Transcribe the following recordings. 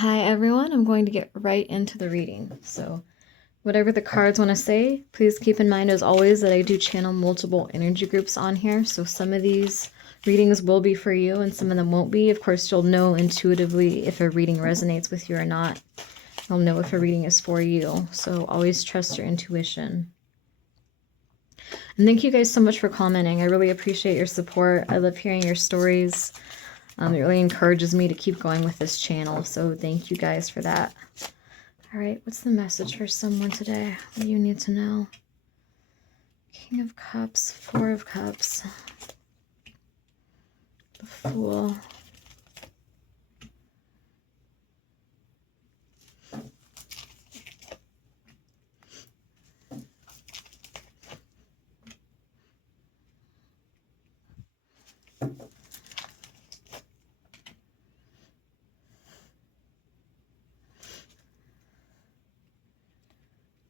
Hi everyone, I'm going to get right into the reading. So whatever the cards want to say, please keep in mind as always that I do channel multiple energy groups on here. So some of these readings will be for you and some of them won't be. Of course, you'll know intuitively if a reading resonates with you or not. You'll know if a reading is for you. So always trust your intuition. And thank you guys so much for commenting. I really appreciate your support. I love hearing your stories. It really encourages me to keep going with this channel, so thank you guys for that. All right, what's the message for someone today? What do you need to know? King of Cups, Four of Cups, the Fool.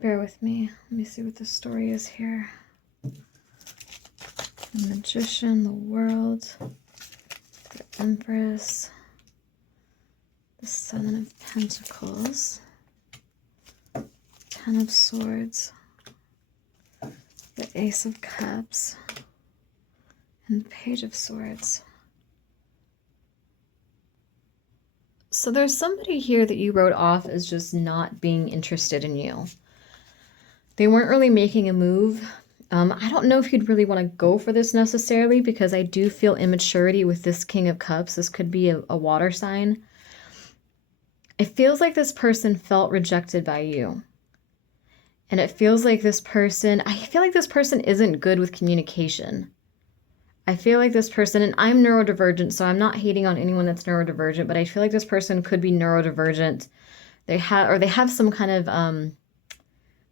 Bear with me. Let me see what the story is here. The Magician, the World, the Empress, the Seven of Pentacles, Ten of Swords, the Ace of Cups, and the Page of Swords. So there's somebody here that you wrote off as just not being interested in you. They weren't really making a move. I don't know if you'd really want to go for this necessarily because I do feel immaturity with this King of Cups. This could be a water sign. It feels like this person felt rejected by you. And it feels like this person, I feel like this person isn't good with communication. I feel like this person, and I'm neurodivergent, so I'm not hating on anyone that's neurodivergent, but I feel like this person could be neurodivergent. They have some kind of,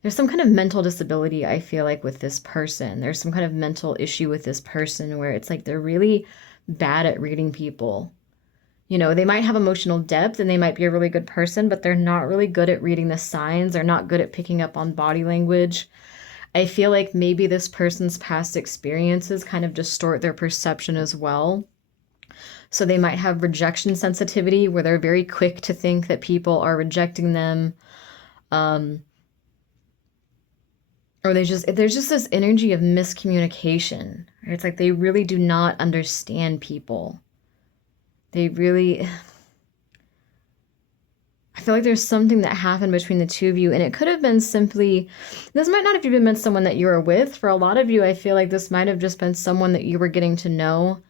there's some kind of mental disability, I feel like, with this person. There's some kind of mental issue with this person where it's like they're really bad at reading people. You know, they might have emotional depth and they might be a really good person, but they're not really good at reading the signs. They're not good at picking up on body language. I feel like maybe this person's past experiences kind of distort their perception as well. So they might have rejection sensitivity where they're very quick to think that people are rejecting them. Or there's just this energy of miscommunication. It's like they really do not understand people. They really, I feel like there's something that happened between the two of you, and it could have been simply, this might not have even been someone that you were with. For a lot of you, I feel like this might have just been someone that you were getting to know,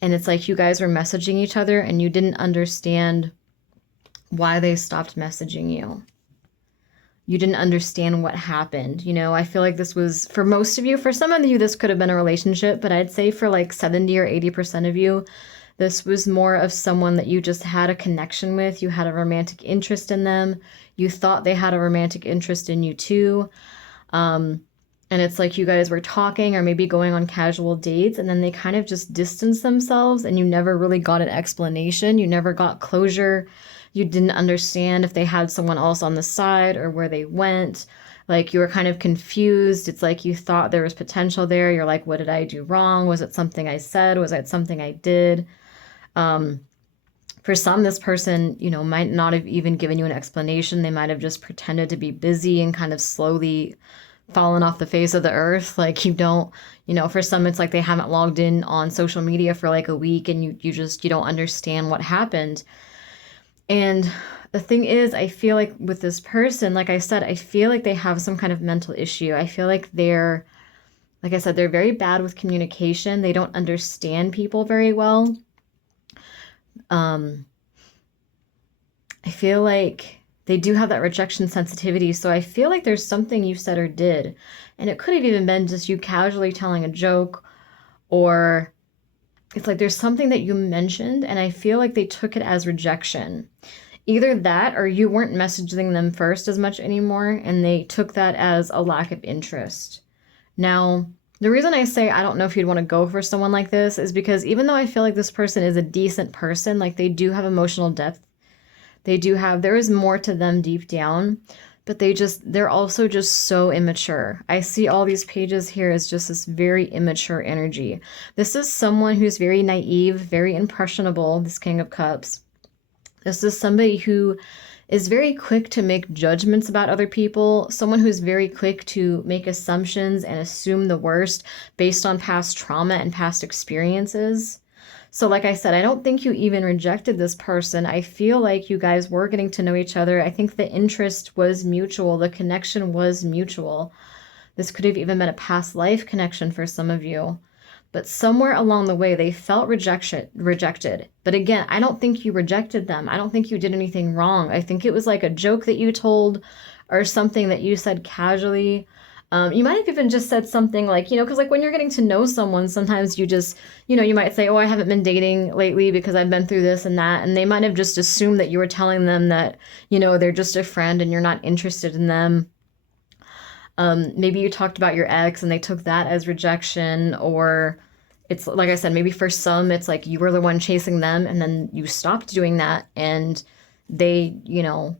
and it's like you guys were messaging each other and you didn't understand why they stopped messaging you. You didn't understand what happened. You know, I feel like this was, for most of you, for some of you, this could have been a relationship, but I'd say for like 70 or 80% of you, this was more of someone that you just had a connection with. You had a romantic interest in them. You thought they had a romantic interest in you too. And it's like you guys were talking or maybe going on casual dates, and then they kind of just distanced themselves and you never really got an explanation. You never got closure. You didn't understand if they had someone else on the side or where they went. Like you were kind of confused. It's like you thought there was potential there. You're like, what did I do wrong? Was it something I said? Was it something I did? For some, this person, you know, might not have even given you an explanation. They might have just pretended to be busy and kind of slowly fallen off the face of the earth. Like you don't, you know, for some, it's like they haven't logged in on social media for like a week and you don't understand what happened. And the thing is, I feel like with this person, like I said, I feel like they have some kind of mental issue. I feel like they're, like I said, they're very bad with communication. They don't understand people very well. I feel like they do have that rejection sensitivity. So I feel like there's something you said or did. And it could have even been just you casually telling a joke, or it's like there's something that you mentioned and I feel like they took it as rejection. Either that or you weren't messaging them first as much anymore and they took that as a lack of interest. Now, the reason I say I don't know if you'd want to go for someone like this is because even though I feel like this person is a decent person, like they do have emotional depth, there is more to them deep down, but they're also just so immature. I see all these pages here as just this very immature energy. This is someone who's very naive, very impressionable, this King of Cups. This is somebody who is very quick to make judgments about other people, someone who's very quick to make assumptions and assume the worst based on past trauma and past experiences. So like I said, I don't think you even rejected this person. I feel like you guys were getting to know each other. I think the interest was mutual. The connection was mutual. This could have even been a past life connection for some of you. But somewhere along the way, they felt rejected. But again, I don't think you rejected them. I don't think you did anything wrong. I think it was like a joke that you told or something that you said casually. You might have even just said something like, because like when you're getting to know someone, sometimes you just, you might say, oh, I haven't been dating lately because I've been through this and that. And they might have just assumed that you were telling them that, they're just a friend and you're not interested in them. Maybe you talked about your ex and they took that as rejection, or it's like I said, maybe for some, it's like you were the one chasing them and then you stopped doing that and they,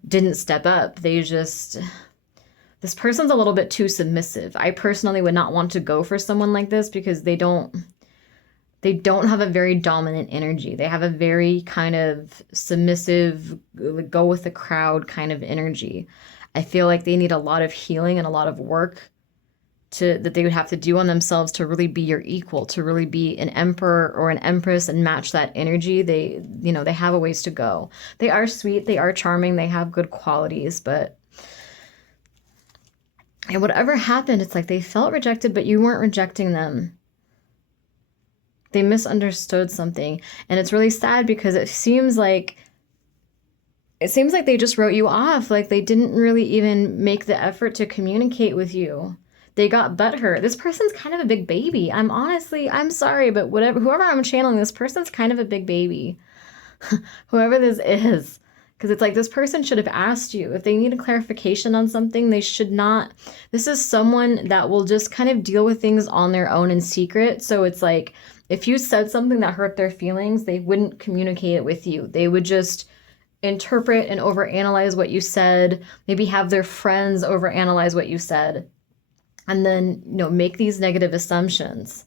didn't step up. This person's a little bit too submissive. I personally would not want to go for someone like this because they don't have a very dominant energy. They have a very kind of submissive, go with the crowd kind of energy. I feel like they need a lot of healing and a lot of work that they would have to do on themselves to really be your equal, to really be an emperor or an empress and match that energy. They have a ways to go. They are sweet, they are charming, they have good qualities, but and whatever happened, it's like they felt rejected, but you weren't rejecting them. They misunderstood something. And it's really sad because it seems like they just wrote you off. Like they didn't really even make the effort to communicate with you. They got butthurt. This person's kind of a big baby. I'm sorry, but whoever I'm channeling, this person's kind of a big baby. Whoever this is. Because it's like this person should have asked you. If they need a clarification on something, they should not. This is someone that will just kind of deal with things on their own in secret. So it's like if you said something that hurt their feelings, they wouldn't communicate it with you. They would just interpret and overanalyze what you said, maybe have their friends overanalyze what you said, and then, make these negative assumptions.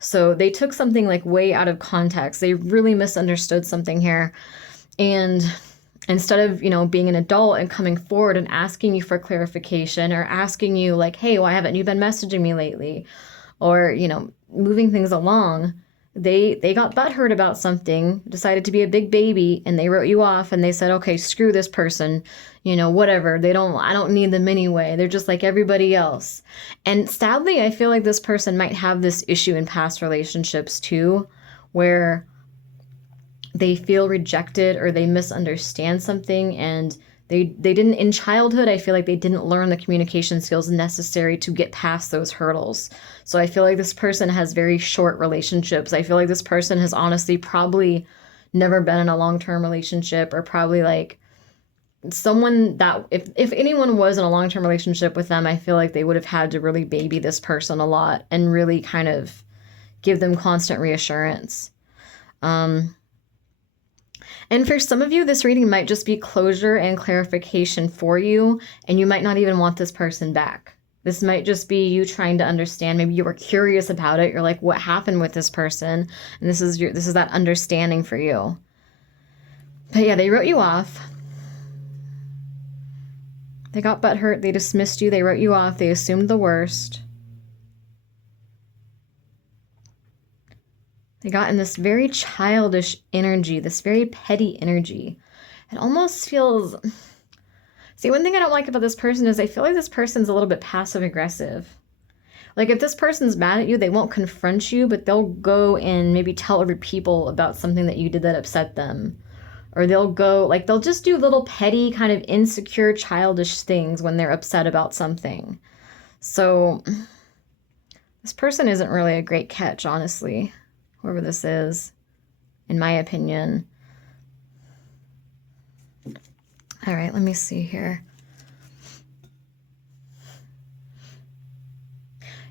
So they took something like way out of context. They really misunderstood something here. And instead of, being an adult and coming forward and asking you for clarification or asking you like, hey, why haven't you been messaging me lately? Or, moving things along, they got butthurt about something, decided to be a big baby, and they wrote you off and they said, okay, screw this person, whatever. I don't need them anyway. They're just like everybody else. And sadly, I feel like this person might have this issue in past relationships too, where they feel rejected or they misunderstand something and they didn't, in childhood, I feel like they didn't learn the communication skills necessary to get past those hurdles. So I feel like this person has very short relationships. I feel like this person has honestly probably never been in a long-term relationship, or probably like someone that if anyone was in a long-term relationship with them, I feel like they would have had to really baby this person a lot and really kind of give them constant reassurance. And for some of you, this reading might just be closure and clarification for you, and you might not even want this person back. This might just be you trying to understand. Maybe you were curious about it. You're like, what happened with this person? And this is that understanding for you. But yeah, they wrote you off. They got butthurt. They dismissed you. They wrote you off. They assumed the worst. They got in this very childish energy, this very petty energy. It almost feels... See, one thing I don't like about this person is I feel like this person's a little bit passive-aggressive. Like, if this person's mad at you, they won't confront you, but they'll go and maybe tell other people about something that you did that upset them. Or they'll just do little petty, kind of insecure, childish things when they're upset about something. So, this person isn't really a great catch, honestly. Whoever this is, in my opinion. All right, let me see here.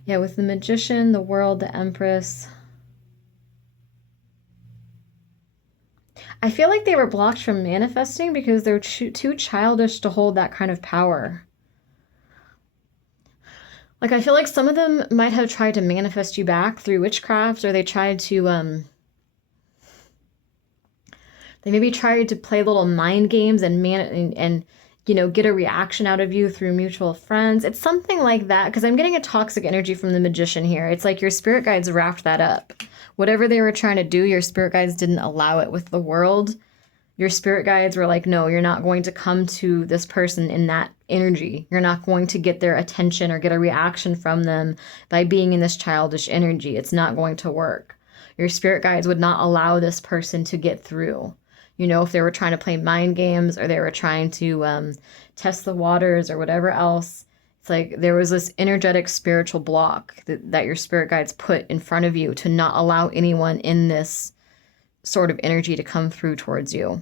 Yeah, with the Magician, the World, the Empress. I feel like they were blocked from manifesting because they're too childish to hold that kind of power. Like, I feel like some of them might have tried to manifest you back through witchcraft, or they tried to They maybe tried to play little mind games and you know, get a reaction out of you through mutual friends. It's something like that, because I'm getting a toxic energy from the Magician here. It's like your spirit guides wrapped that up. Whatever they were trying to do, your spirit guides didn't allow it with the world. Your spirit guides were like, no, you're not going to come to this person in that energy. You're not going to get their attention or get a reaction from them by being in this childish energy. It's not going to work. Your spirit guides would not allow this person to get through. You know, if they were trying to play mind games or they were trying to test the waters or whatever else, it's like there was this energetic spiritual block that your spirit guides put in front of you to not allow anyone in this sort of energy to come through towards you.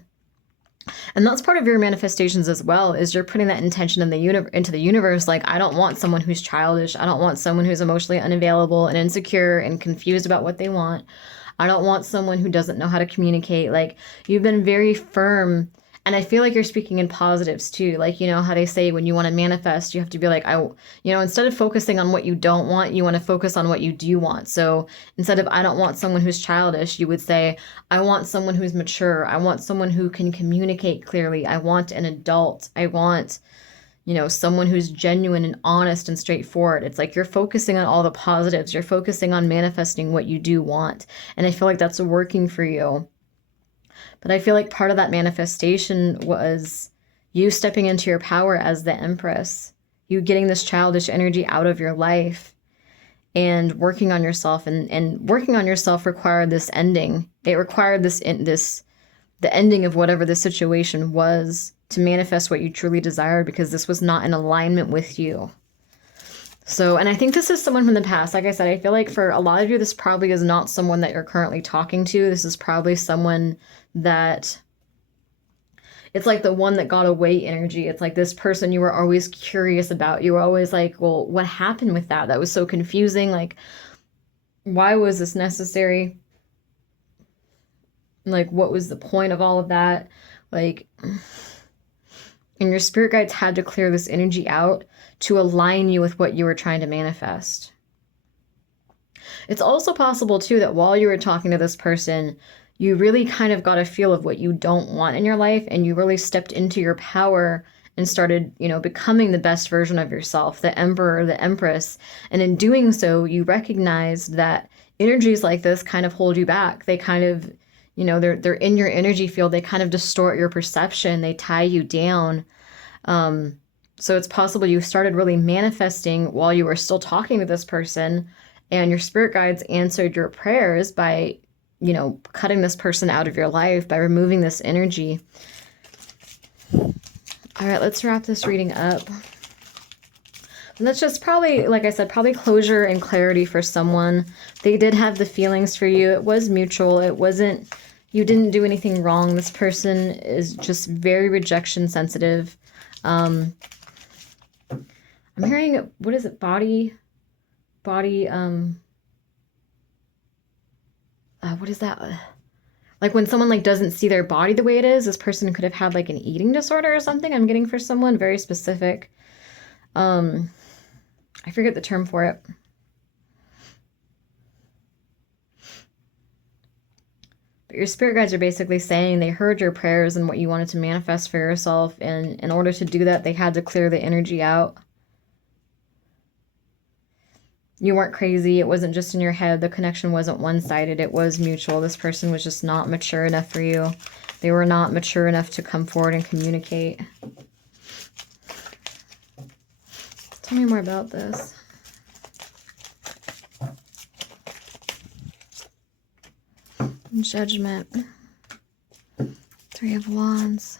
And that's part of your manifestations as well, is you're putting that intention into the universe. Like, I don't want someone who's childish. I don't want someone who's emotionally unavailable and insecure and confused about what they want. I don't want someone who doesn't know how to communicate. Like, you've been very firm. And I feel like you're speaking in positives too. Like, you know how they say when you want to manifest, you have to be like, instead of focusing on what you don't want, you want to focus on what you do want. So instead of, I don't want someone who's childish, you would say, I want someone who's mature. I want someone who can communicate clearly. I want an adult. I want, someone who's genuine and honest and straightforward. It's like you're focusing on all the positives. You're focusing on manifesting what you do want. And I feel like that's working for you. But I feel like part of that manifestation was you stepping into your power as the Empress, you getting this childish energy out of your life and working on yourself. And working on yourself required this ending. It required the ending of whatever the situation was to manifest what you truly desired, because this was not in alignment with you. So, and I think this is someone from the past. Like I said, I feel like for a lot of you, this probably is not someone that you're currently talking to. This is probably someone that, it's like the one that got away energy. It's like this person you were always curious about. You were always like, well, what happened with that? That was so confusing. Like, why was this necessary? Like, what was the point of all of that? Like, and your spirit guides had to clear this energy out to align you with what you were trying to manifest. It's also possible too that while you were talking to this person, you really kind of got a feel of what you don't want in your life, and you really stepped into your power and started, becoming the best version of yourself, the Emperor, the Empress. And in doing so, you recognized that energies like this kind of hold you back. They kind of, they're in your energy field. They kind of distort your perception. They tie you down. So it's possible you started really manifesting while you were still talking to this person, and your spirit guides answered your prayers by, cutting this person out of your life, by removing this energy. All right, let's wrap this reading up. And that's just probably, like I said, probably closure and clarity for someone. They did have the feelings for you. It was mutual. It wasn't, you didn't do anything wrong. This person is just very rejection sensitive. I'm hearing, what is it? Body, what is that? Like when someone doesn't see their body the way it is, this person could have had an eating disorder or something. I'm getting for someone very specific. I forget the term for it. But your spirit guides are basically saying they heard your prayers and what you wanted to manifest for yourself. And in order to do that, they had to clear the energy out. You weren't crazy. It wasn't just in your head. The connection wasn't one-sided. It was mutual. This person was just not mature enough for you. They were not mature enough to come forward and communicate. Tell me more about this. Judgment. 3 of Wands.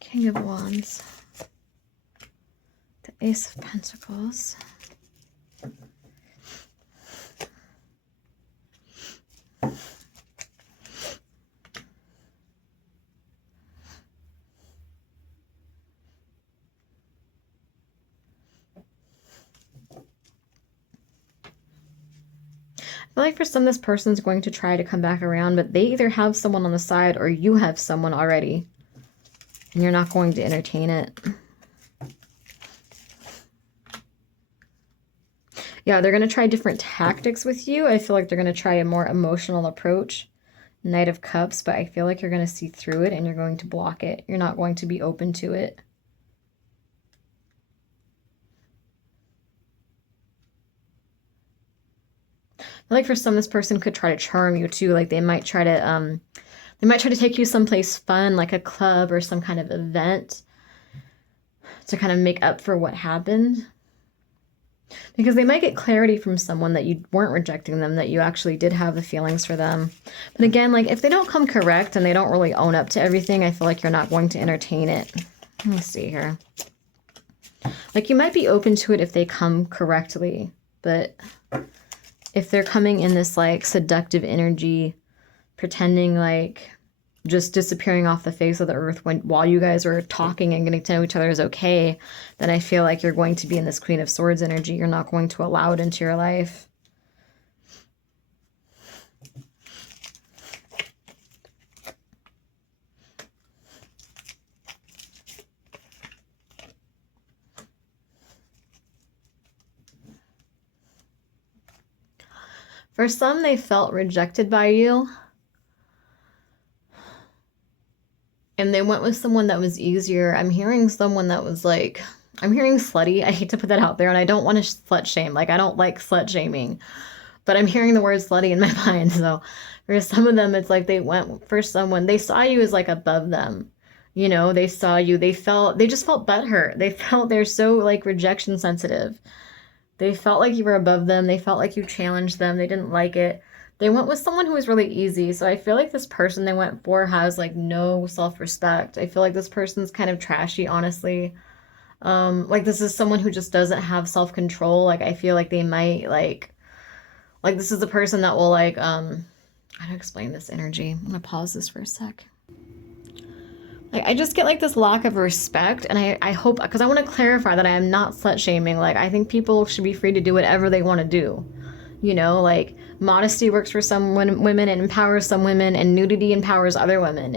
King of Wands. The Ace of Pentacles. I feel like for some, this person's going to try to come back around, but they either have someone on the side or you have someone already, and you're not going to entertain it. Yeah, they're going to try different tactics with you. I feel like they're going to try a more emotional approach. Knight of Cups, but I feel like you're going to see through it and you're going to block it. You're not going to be open to it. I feel like for some, this person could try to charm you too. Like they might try to take you someplace fun, like a club or some kind of event, to kind of make up for what happened. Because they might get clarity from someone that you weren't rejecting them, that you actually did have the feelings for them. But again, like if they don't come correct and they don't really own up to everything, I feel like you're not going to entertain it. Let me see here. Like you might be open to it if they come correctly, but if they're coming in this like seductive energy, pretending like just disappearing off the face of the earth while you guys are talking and getting to know each other is okay, then I feel like you're going to be in this Queen of Swords energy. You're not going to allow it into your life. For some, they felt rejected by you. And they went with someone that was easier. I'm hearing someone that was like, I'm hearing slutty. I hate to put that out there, and I don't want to slut shame. Like, I don't like slut shaming. But I'm hearing the word slutty in my mind. So for some of them, it's like they went for someone, they saw you as like above them. You know, they saw you, they just felt butthurt. They're so like rejection sensitive. They felt like you were above them. They felt like you challenged them. They didn't like it. They went with someone who was really easy. So I feel like this person they went for has like no self-respect. I feel like this person's kind of trashy, honestly. Like this is someone who just doesn't have self-control. Like I feel like they might like this is a person that will like, how to explain this energy? I'm gonna pause this for a sec. Like I just get like this lack of respect, and I hope, because I want to clarify that I am not slut shaming. Like I think people should be free to do whatever they want to do. You know, like modesty works for some women and empowers some women, and nudity empowers other women.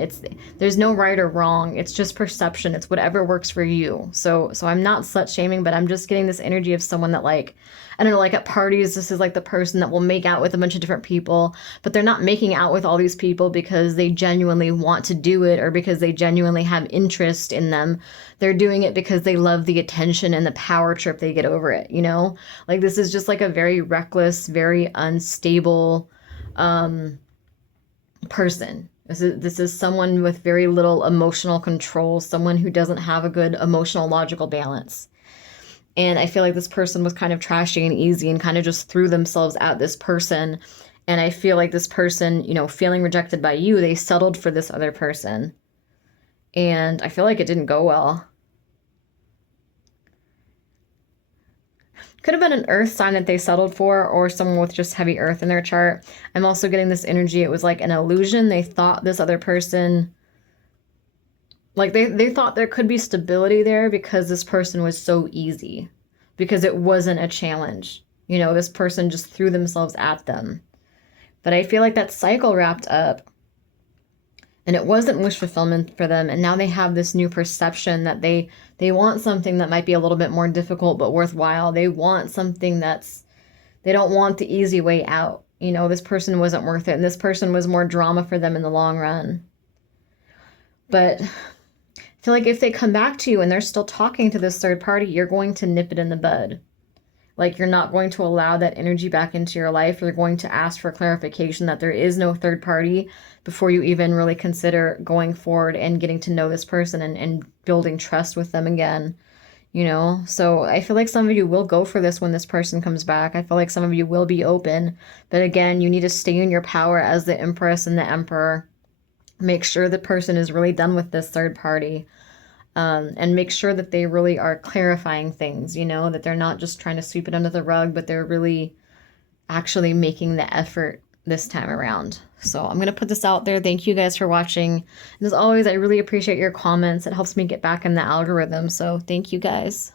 There's no right or wrong. It's just perception. It's whatever works for you. So I'm not slut shaming, but I'm just getting this energy of someone that like, I don't know, like at parties, this is like the person that will make out with a bunch of different people, but they're not making out with all these people because they genuinely want to do it or because they genuinely have interest in them. They're doing it because they love the attention and the power trip they get over it, you know? Like this is just like a very reckless, very unstable person. This is someone with very little emotional control, someone who doesn't have a good emotional logical balance. And I feel like this person was kind of trashy and easy and kind of just threw themselves at this person. And I feel like this person, you know, feeling rejected by you, they settled for this other person. And I feel like it didn't go well. Could have been an earth sign that they settled for, or someone with just heavy earth in their chart. I'm also getting this energy. It was like an illusion. They thought this other person, like they thought there could be stability there because this person was so easy, because it wasn't a challenge. You know, this person just threw themselves at them. But I feel like that cycle wrapped up and it wasn't wish fulfillment for them. And now they have this new perception that they want something that might be a little bit more difficult but worthwhile. They want something they don't want the easy way out. You know, this person wasn't worth it, and this person was more drama for them in the long run. But I feel like if they come back to you and they're still talking to this third party, you're going to nip it in the bud. Like you're not going to allow that energy back into your life. You're going to ask for clarification that there is no third party before you even really consider going forward and getting to know this person and building trust with them again. You know, so I feel like some of you will go for this when this person comes back. I feel like some of you will be open. But again, you need to stay in your power as the Empress and the Emperor. Make sure the person is really done with this third party. And make sure that they really are clarifying things, you know, that they're not just trying to sweep it under the rug, but they're really actually making the effort this time around. So I'm going to put this out there. Thank you guys for watching. And as always, I really appreciate your comments. It helps me get back in the algorithm. So thank you guys.